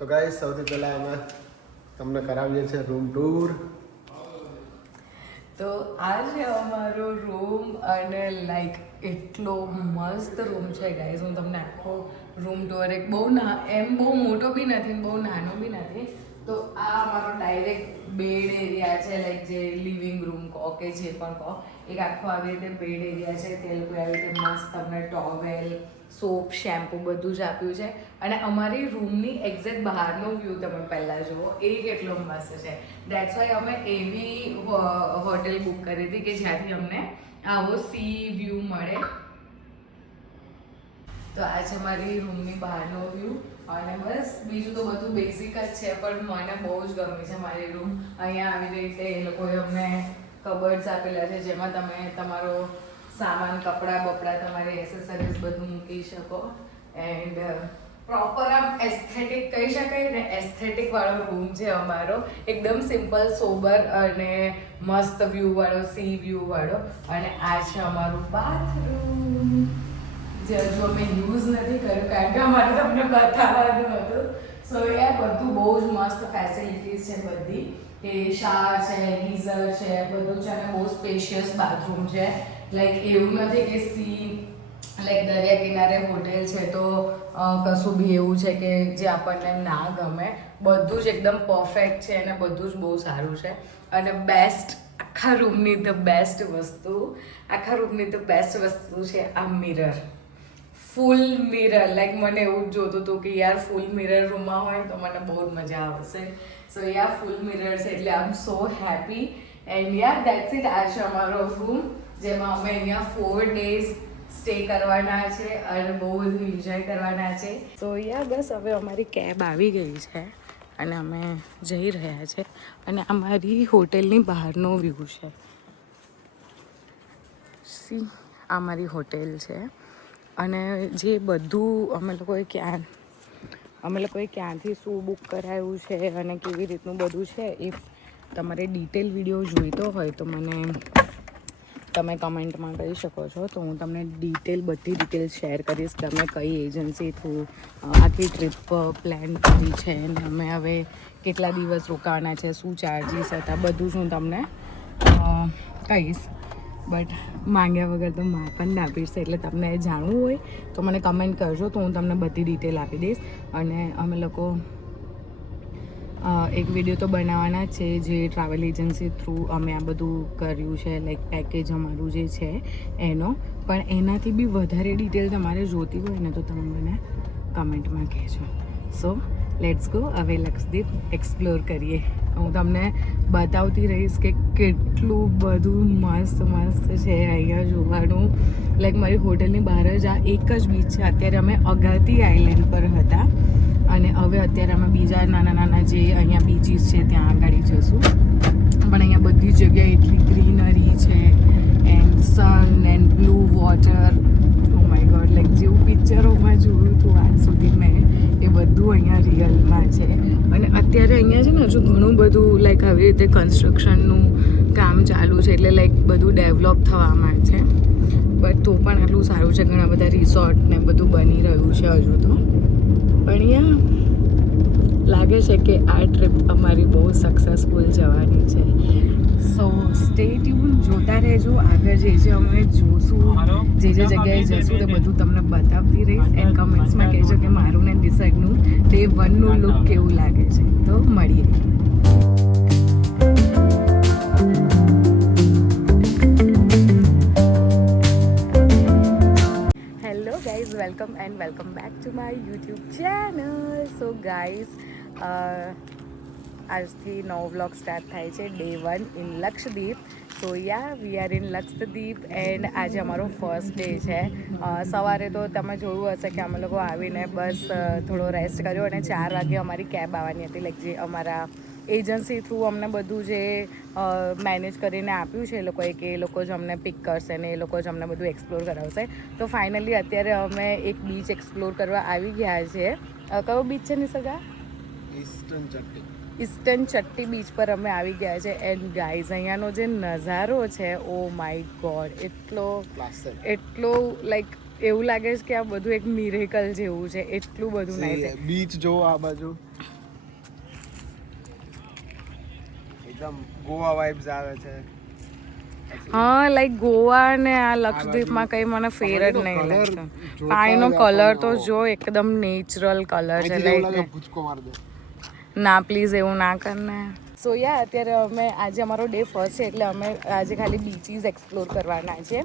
તો ગાઈસ સૌથી પહેલાં અમે તમને કરાવીએ છીએ રૂમ ટૂર. તો આ છે અમારો રૂમ અને લાઈક એટલો મસ્ત રૂમ છે ગાઈઝ. હું તમને આખો રૂમ ટૂર એક બહુ બહુ મોટો બી નથી બહુ નાનો બી નથી. તો આ અમારો ડાયરેક્ટ બેડ એરિયા છે, લાઈક જે લિવિંગ રૂમ કહો કે જે પણ કહો, એક આખો આવી રીતે બેડ એરિયા છે. તે લોકો આવી રીતે મસ્ત તમને ટોવેલ, સોપ, શેમ્પૂ બધું જ આપ્યું છે. અને અમારી રૂમની એક્ઝેક્ટ બહારનો વ્યૂ તમે પહેલાં જુઓ, એ કેટલો મસ્ત છે. દેટ્સ વાય અમે એવી હોટેલ બુક કરી હતી કે જ્યાંથી અમને આવો સી વ્યૂ મળે. તો આ છે મારી રૂમની બહારનો વ્યૂ. અને બસ બીજું તો બધું બેઝિક જ છે, પણ મને બહુ જ ગમી છે મારી રૂમ. અહીંયા આવી રીતે એ લોકોએ અમને કબર્ડ્સ આપેલા છે જેમાં તમે તમારો સામાન, કપડાં બપડા, તમારી એસેસરીઝ બધું મૂકી શકો. એન્ડ પ્રોપર આમ એસ્થેટિક કહી શકાય ને, એસ્થેટિક વાળો રૂમ છે અમારો. એકદમ સિમ્પલ, સોબર અને મસ્ત વ્યૂ વાળો, સી વ્યૂ વાળો. અને આ છે અમારું બાથરૂમ, જે હજુ અમે યુઝ નથી કર્યું કારણ કે અમારે તમને બતાવવાનું હતું. સો એ બધું બહુ જ મસ્ત ફેસિલિટીઝ છે બધી, કે શાવર છે, ગીઝર છે, બધું છે. અને બહુ સ્પેશિયસ બાથરૂમ છે. લાઈક એવું નથી કે લાઈક દરિયા કિનારે હોટેલ છે તો કશું બી એવું છે કે જે આપણને ના ગમે. બધું જ એકદમ પરફેક્ટ છે અને બધું જ બહુ સારું છે. અને બેસ્ટ, આખા રૂમની ધ બેસ્ટ વસ્તુ છે આ મિરર. ફૂલ મિરર, લાઈક મને એવું જ જોતું હતું કે યાર ફૂલ મિરર રૂમમાં હોય તો મને બહુ જ મજા આવશે. સો યા ફૂલ મિરર છે એટલે I am so happy. And ya that's it. આ છે અમારો રૂમ જેમાં અમે અહીંયા 4 days સ્ટે કરવાના છે અને બહુ બધું એન્જોય કરવાના છે. તો યા બસ હવે અમારી કેબ આવી ગઈ છે અને અમે જઈ રહ્યા છે. અને અમારી હોટેલની બહારનો વ્યૂ છે. સી, આ મારી હોટેલ છે. અને જે બધું અમે લોકોએ ક્યાંથી શું બુક કરાયું છે અને કેવી રીતનું બધું છે, ઇફ તમારે ડિટેલ વિડીયો જોઈતો હોય તો મને તમે કમેન્ટમાં કહી શકો છો. તો હું તમને બધી ડિટેલ શેર કરીશ કે અમે કઈ એજન્સી થ્રુ આખી ટ્રીપ પ્લાન કરી છે અને અમે હવે કેટલા દિવસ રોકાવાના છે, શું ચાર્જીસ હતા, બધું જ હું તમને કહીશ. બટ માંગ્યા વગર તો માં પણ ના આપીશ. એટલે તમને જાણવું હોય તો મને કમેન્ટ કરજો, તો હું તમને બધી ડિટેલ આપી દઈશ. અને અમે લોકો એક વિડીયો તો બનાવવાના છે જે ટ્રાવેલ એજન્સી થ્રુ અમે આ બધું કર્યું છે, લાઈક પેકેજ અમારું જે છે એનો. પણ એનાથી બી વધારે ડિટેલ તમારે જોતી હોય ને તો તમે મને કમેન્ટમાં કહેજો. સો લેટ્સ ગો, હવે લક્ષદ્વીપ એક્સપ્લોર કરીએ. હું તમને બતાવતી રહીશ કે કેટલું બધું મસ્ત છે અહીંયા જોવાનું. લાઈક મારી હોટલની બહાર જ આ એક જ બીચ છે. અત્યારે અમે અગાતી આઇલેન્ડ પર હતા અને હવે અત્યારે અમે બીજા નાના જે અહીંયા બીચીસ છે ત્યાં આગળ જશું. પણ અહીંયા બધી જગ્યાએ એટલી ગ્રીનરી છે and sun and blue water. Oh my God, like જેવું પિક્ચરોમાં જોયું હતું આજ સુધી મેં, એ બધું અહીંયા રિયલમાં છે. અને અત્યારે અહીંયા છે ને હજુ ઘણું બધું લાઈક આવી રીતે કન્સ્ટ્રક્શનનું કામ ચાલુ છે, એટલે લાઈક બધું ડેવલપ થવામાં છે. બટ તો પણ આટલું સારું છે, ઘણા બધા રિસોર્ટ ને બધું બની રહ્યું છે હજુ તો. પણ અહીંયા લાગે છે કે આ ટ્રીપ અમારી બહુ સક્સેસફુલ જવાની છે. સો સ્ટે ટ્યુન, જોતા રહેજો. આગળ જે અમે જોશું, જે જગ્યાએ જશું તે બધું તમને બતાવતી રહીશ. એન્ડ કમેન્ટ્સમાં કહેજો કે મારું ને ડિસાઇડનું Day 1નું લુક કેવું લાગે છે. તો મળીએ. Hello guys, welcome back to my YouTube channel. So guys, આજથી નવો વ્લોગ સ્ટાર્ટ થાય છે, Day 1 in Lakshadweep. So yeah we are in Lakshadweep and આજે અમારો ફર્સ્ટ ડે છે. સવારે તો તમે જોયું હશે કે અમે લોકો આવીને બસ થોડો રેસ્ટ કર્યો અને 4 વાગે અમારી કેબ આવવાની હતી. લાઈક જે અમારા એજન્સી થ્રુ અમને બધું જે મેનેજ કરીને આપ્યું છે એ લોકોએ, કે એ લોકો જ અમને પિક કરશે ને એ લોકો જ અમને બધું એક્સપ્લોર કરાવશે. તો ફાઇનલી અત્યારે અમે એક બીચ એક્સપ્લોર કરવા આવી ગયા છીએ. કયો બીચ છે નિસર્ગા? ઈસ્ટર્ન ચટ્ટી બીચ પર અમે આવી ગયા છે. એન્ડ ગાઈઝ, અહીંયાનો જે નજારો છે, ઓ માય ગોડ, એટલો લાઈક એવું લાગે છે કે આ બધું એક મિરેકલ જેવું છે, એટલું બધું નાઈસ છે. બીચ જો આ બાજુ એકદમ ગોવા વાઇબ્સ આવે છે. હા લાઈક ગોવા ને આ લક્ષદ્વીપમાં કંઈ મને ફેર જ નહીં લાગતો. પાણીનો કલર તો જો એકદમ નેચરલ કલર છે. લાઈક ભૂચકો માર દે. ના પ્લીઝ એવું ના કરને. સો યા અત્યારે અમે આજે અમારો ડે ફર્સ્ટ છે એટલે અમે આજે ખાલી બીચીસ એક્સપ્લોર કરવાના છે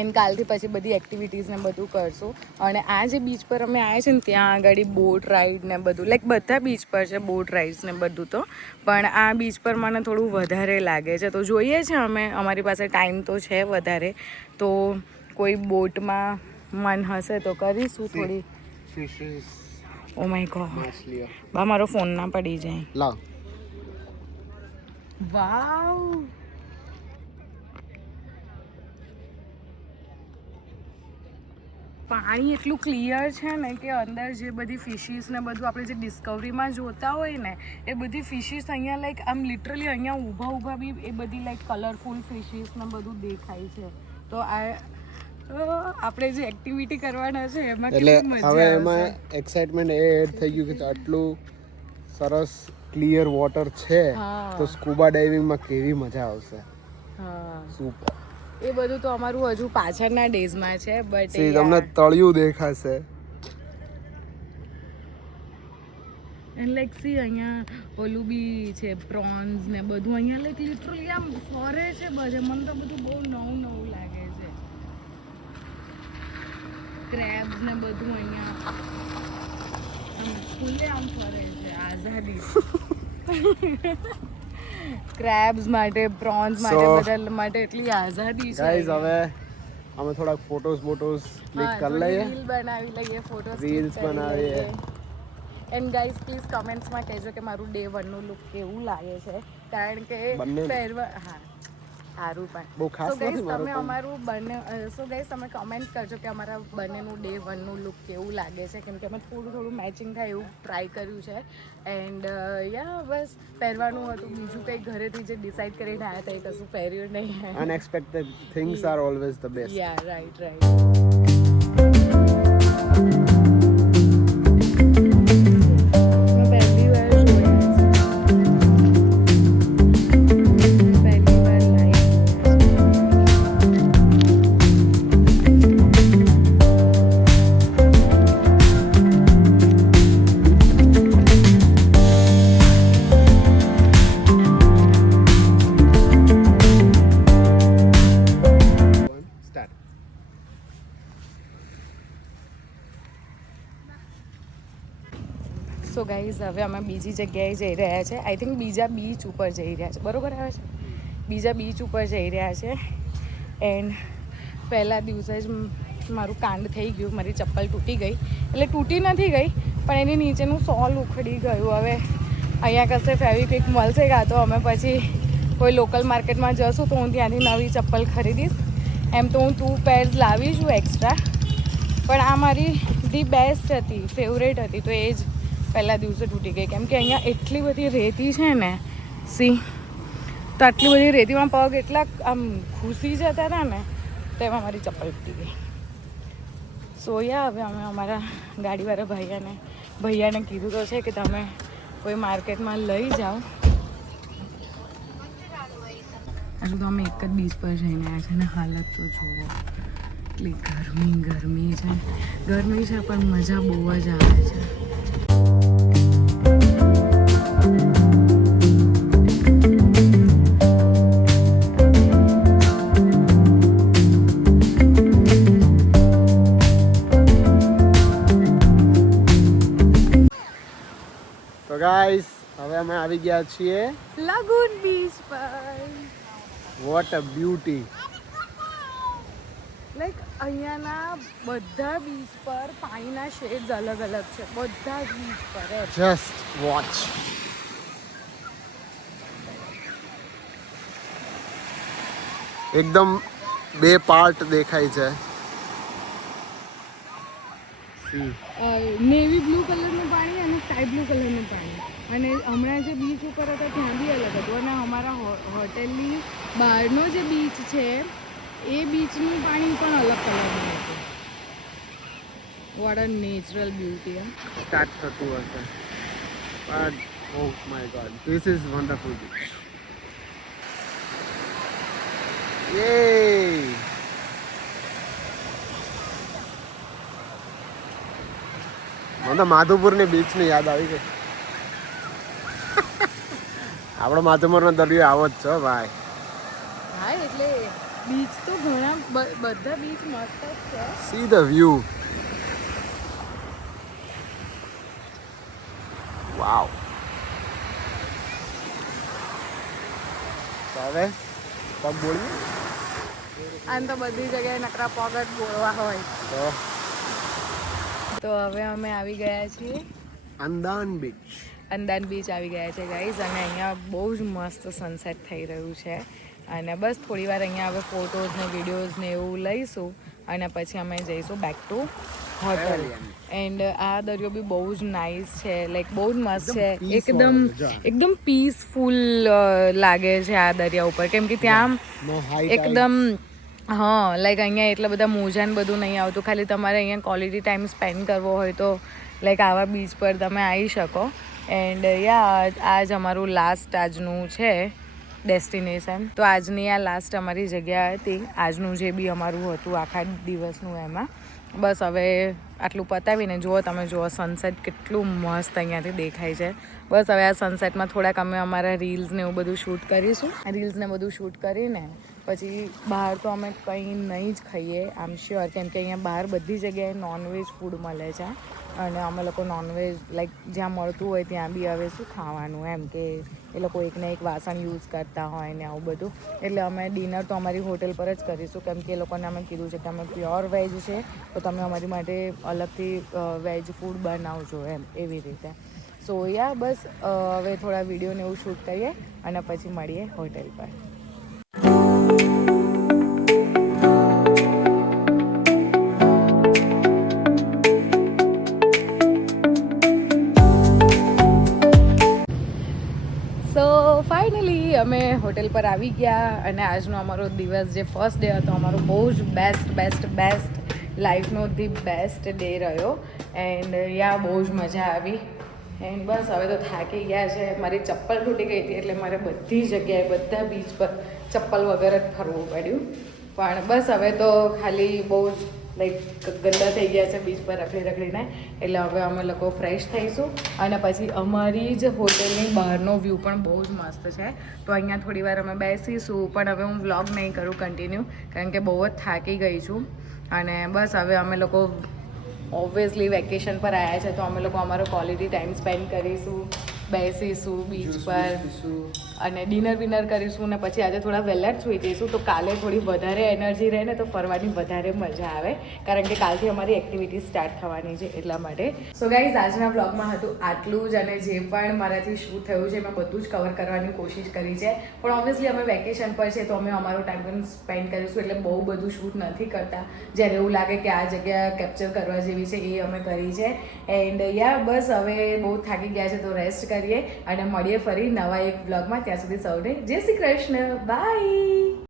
એન્ડ કાલથી પછી બધી એક્ટિવિટીઝ ને બધું કરશું. અને આ જે બીચ પર અમે આવ્યા છે ને ત્યાં આગળ બોટ રાઈડ ને બધું લાઈક બધા બીચ પર છે બોટ રાઇડ્સ ને બધું તો, પણ આ બીચ પર મને થોડું વધારે લાગે છે. તો જોઈએ છે અમે, અમારી પાસે ટાઈમ તો છે વધારે, તો કોઈ બોટમાં મન હશે તો કરીશું થોડી. ઓ માય ગોડ, બા મારો ફોન ના પડી જાય. લાવ. વાવ, પાણી એટલું ક્લિયર છે ને કે અંદર જે બધી ફિશીસ ને બધું આપણે જે ડિસ્કવરીમાં જોતા હોય ને એ બધી ફિશીસ અહીંયા લાઈક આમ લિટરલી અહીંયા ઊભા બી એ બધી લાઈક કલરફુલ ફિશીસ ને બધું દેખાય છે. તો આ આપણે જે એક્ટિવિટી કરવાના છે એમાં કેટલી મજા આવશે. હવે એમાં એક્સાઇટમેન્ટ એ એડ થઈ ગયું કે આટલું સરસ ક્લિયર વોટર છે તો સ્કૂબા ડાઇવિંગમાં કેવી મજા આવશે. હા સુપર. એ બધું તો અમારું હજુ પાછળના ડેઝમાં છે, બટ તમને તળિયું દેખાશે. એન્ડ લાઈક સી અહીંયા ઓલું બી છે પ્રોન્સ ને બધું અહીંયા લાઈક લિટરલી આમ ફરે છે બધે. મને તો બધું બહુ નવું લાગે છે. ક્રેબ્સ ને બધું અહીંયા આમ ખુલ્લે આમ ફરે છે આઝાદી. ક્રેબ્સ માટે, પ્રોન્સ માટે, બધા માટે એટલી આઝાદી છે. ગાઈઝ હવે અમે થોડાક ફોટોસ ક્લિક કરી લઈએ, રીલ બનાવી લઈએ, ફોટોસ રીલ્સ બનાવીએ. એન્ડ ગાઈઝ પ્લીઝ કમેન્ટ્સમાં કહેજો કે મારું ડે 1 નું લુક કેવું લાગે છે, કારણ કે પહેરવા સારું પણ બહુ ખાસ નથી મારું. તમે અમારું બંને સો ગાઈઝ તમે કમેન્ટ કરજો કે અમારા બંનેનું ડે 1 નું લુક કેવું લાગે છે, કેમ કે અમે થોડું મેચિંગ થાય એવું ટ્રાય કર્યું છે. એન્ડ યા બસ પહેરવાનું હતું, બીજું કંઈ ઘરેથી જે ડિસાઈડ કરીને આવ્યા હતા એ કશું પહેર્યું નહીં. Unexpected things are always the best. Yeah right. So guys હવે અમે બીજી જગ્યાએ જઈ રહ્યા છે. આઈ થિંક બીજા બીચ ઉપર જઈ રહ્યા છે, બરોબર આવે છે? બીજા બીચ ઉપર જઈ રહ્યા છે. એન્ડ પહેલા દિવસે જ મારું કાંડ થઈ ગયું, મારી ચપ્પલ તૂટી ગઈ. એટલે તૂટી નથી ગઈ પણ એની નીચેનું સોલ ઉખડી ગયું. હવે અહીંયા કશે ફેવિક્વિક મળશે કાં તો અમે પછી કોઈ લોકલ માર્કેટમાં જશું તો હું ત્યાંથી નવી ચપ્પલ ખરીદીશ. એમ તો હું 2 પેર્સ લાવી છું એક્સ્ટ્રા, પણ આ મારી ધી બેસ્ટ હતી, ફેવરેટ હતી, તો એ જ પહેલા દિવસે તૂટી ગઈ. કેમ કે અહીંયા એટલી બધી રેતી છે ને, સી તો આટલી બધી રેતીમાં પગ એટલા આમ ઘૂસી જતા હતા ને, તેમાં મારી ચપ્પલ તૂટી ગઈ. સોયા હવે અમે અમારા ગાડીવાળા ભૈયાને કીધું તો છે કે તમે કોઈ માર્કેટમાં લઈ જાઓ. હજુ તો અમે એક જ બીચ પર જઈને આવ્યા છે ને હાલત તો જુઓ, એટલી ગરમી છે. ગરમી છે પણ મજા બહુ જ આવે છે. તો ગાઈસ હવે અમે આવી ગયા છીએ લાગૂન બીચ પર. What a beauty. લાઈક અહીંયાના બધા બીચ પર પાણીના શેડ્સ અલગ અલગ છે, બધા જ બીચ પર. Just watch. એકદમ 2 પાર્ટ દેખાય છે. નેવી બ્લુ કલરનું પાણી અને સ્કાય બ્લુ કલરનું પાણી. અને હમણાં જે બીચ ઉપર હતા ત્યાં બી અલગ હતું. અને અમારા હોટેલની બહારનો જે બીચ છે એ બીચનું પાણી પણ અલગ કલરનું હતું. વોટ અ નેચરલ બ્યુટી એમ. સ્ટાર્ટ થતું હશે but oh my God this is wonderful beach. યે મને તો માધુપુરની બીચની યાદ આવી ગઈ. આપણો માધુપુરનો દરિયો આવો જ છે ભાઈ. હા એટલે બીચ તો ઘણા બધા બીચ મસ્ત જ છે. See the view. વાવ. હવે પગ બોલીએ આમ તો બધી જગ્યાએ નકરા પગ જ બોળવા હોય. તો હવે અમે આવી ગયા છીએ અંદાન બીચ. અંદાન બીચ આવી ગયા છે ગાઈઝ, અને અહીંયા બહુ જ મસ્ત સનસેટ થઈ રહ્યું છે. અને બસ થોડી વાર અહીંયા હવે ફોટોઝ ને વિડીયોઝ ને એવું લઈશું અને પછી અમે જઈશું બેક ટુ હોટલ. એન્ડ આ દરિયો બી બહુ જ નાઇસ છે, લાઈક બહુ જ મસ્ત છે. એકદમ પીસફુલ લાગે છે આ દરિયા ઉપર, કેમ કે ત્યાં એકદમ હા લાઈક અહીંયા એટલા બધા મોજા ને બધું નહીં આવતું. ખાલી તમારે અહીંયા ક્વોલિટી ટાઈમ સ્પેન્ડ કરવો હોય તો લાઈક આવા બીચ પર તમે આવી શકો. એન્ડ યા આજ અમારું લાસ્ટ આજનું છે ડેસ્ટિનેશન. તો આજની આ લાસ્ટ અમારી જગ્યા હતી, આજનું જે બી અમારું હતું આખા દિવસનું એમાં. બસ હવે આટલું પતાવીને જુઓ તમે જુઓ સનસેટ કેટલું મસ્ત અહીંયાથી દેખાય છે. બસ હવે આ સનસેટમાં થોડાક અમે અમારા રીલ્સ ને એવું બધું શૂટ કરીશું. રીલ્સને બધું શૂટ કરીને પછી બહાર તો અમે કંઈ નહીં જ ખાઈએ આમ શ્યોર, કેમ કે અહીંયા બહાર બધી જગ્યાએ નોનવેજ ફૂડ મળે છે અને અમે લોકો નોનવેજ લાઈક જ્યાં મળતું હોય ત્યાં બી હવે શું ખાવાનું એમ કે એ લોકો એકને એક વાસણ યુઝ કરતા હોય ને આવું બધું. એટલે અમે ડિનર તો અમારી હોટેલ પર જ કરીશું, કેમ કે એ લોકોને અમે કીધું છે કે અમે પ્યોર વેજ છે તો તમે અમારી માટે અલગથી વેજ ફૂડ બનાવજો એમ એવી રીતે. સો યા બસ હવે થોડા વિડીયોને એવું શૂટ કરીએ અને પછી મળીએ હોટેલ પર. સો ફાઇનલી અમે હોટેલ પર આવી ગયા અને આજનો અમારો દિવસ જે ફર્સ્ટ ડે હતો અમારો બહુ જ બેસ્ટ લાઈફનો ધી બેસ્ટ ડે રહ્યો. એન્ડ યા બહુ જ મજા આવી. એન્ડ બસ હવે તો થાકી ગયા છે. મારી ચપ્પલ તૂટી ગઈ હતી એટલે મારે બધી જગ્યાએ બધા બીચ પર ચપ્પલ વગર જ ફરવું પડ્યું. પણ બસ હવે તો ખાલી બહુ જ લાઈક ગંદા થઈ ગયા છે બીચ પર રખડીને. એટલે હવે અમે લોકો ફ્રેશ થઈશું અને પછી અમારી જ હોટેલની બહારનો વ્યૂ પણ બહુ જ મસ્ત છે. તો અહીંયા થોડી વાર અમે બેસીશું, પણ હવે હું વ્લોગ નહીં કરું કન્ટિન્યુ, કારણ કે બહુ જ થાકી ગઈ છું. અને બસ હવે અમે લોકો ઓબ્વિયસલી વેકેશન પર આવ્યા છે તો અમે લોકો અમારો ક્વોલિટી ટાઈમ સ્પેન્ડ કરીશું, બેસીશું બીચ પર અને ડિનર વિનર કરીશું ને પછી આજે થોડા વહેલા જ સૂઈ જઈશું તો કાલે થોડી વધારે એનર્જી રહે ને તો ફરવાની વધારે મજા આવે, કારણ કે કાલથી અમારી એક્ટિવિટી સ્ટાર્ટ થવાની છે એટલા માટે. સો ગાઈઝ આજના બ્લોગમાં હતું આટલું જ, અને જે પણ મારાથી શૂટ થયું છે મેં બધું જ કવર કરવાની કોશિશ કરી છે. પણ ઓબ્વિયસલી અમે વેકેશન પર છે તો અમે અમારો ટાઈમ પણ સ્પેન્ડ કરીશું, એટલે બહુ બધું શૂટ નથી કરતા. જ્યારે એવું લાગે કે આ જગ્યા કેપ્ચર કરવા જેવી છે એ અમે કરી છે. એન્ડ યા બસ હવે બહુ થાકી ગયા છે તો રેસ્ટ કરીએ અને મળીએ ફરી નવા એક બ્લોગમાં. ત્યાં સુધી સૌને જય શ્રી કૃષ્ણ, બાય.